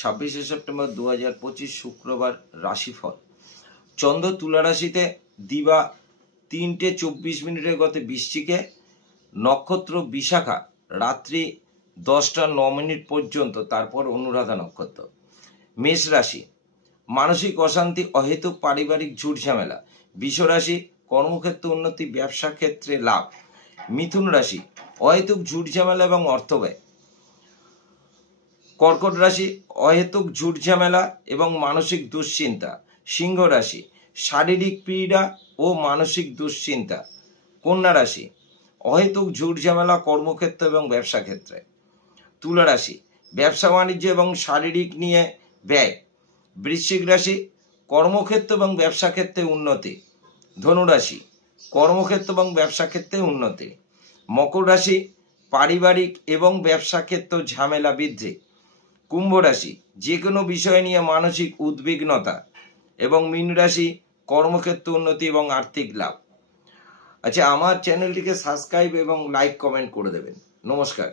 26শে September 2025 শুক্রবার রাশিফল। চন্দ্র তুলা রাশিতে দিবা 3:24 গতে বৃশ্চিকে, নক্ষত্র বিশাখা রাত্রি 10:09 পর্যন্ত, তারপর অনুরাধা নক্ষত্র। মেষ রাশি মানসিক অশান্তি, অহেতুক পারিবারিক ঝুট ঝামেলা। বৃষ রাশি কর্মক্ষেত্রে উন্নতি, ব্যবসা ক্ষেত্রে লাভ। মিথুন রাশি অহেতুক ঝুট ঝামেলা এবং অর্থ ব্যয়। কর্কট রাশি অহেতুক ঝুট ঝামেলা এবং মানসিক দুশ্চিন্তা। সিংহ রাশি শারীরিক পীড়া ও মানসিক দুশ্চিন্তা। কন্যা রাশি অহেতুক ঝুট ঝামেলা কর্মক্ষেত্র এবং ব্যবসা ক্ষেত্রে। তুলা রাশি ব্যবসা বাণিজ্য এবং শারীরিক নিয়ে ব্যয়। বৃশ্চিক রাশি কর্মক্ষেত্র এবং ব্যবসা ক্ষেত্রে উন্নতি। ধনু রাশি কর্মক্ষেত্র এবং ব্যবসা ক্ষেত্রে উন্নতি। মকর রাশি পারিবারিক এবং ব্যবসা ক্ষেত্র ঝামেলা বৃদ্ধি। কুম্ভ রাশি যে কোনো বিষয় নিয়ে মানসিক উদ্বিগ্নতা। এবং মীন রাশি কর্মক্ষেত্র উন্নতি এবং আর্থিক লাভ। আচ্ছা, আমার চ্যানেলটিকে সাবস্ক্রাইব এবং লাইক কমেন্ট করে দেবেন। নমস্কার।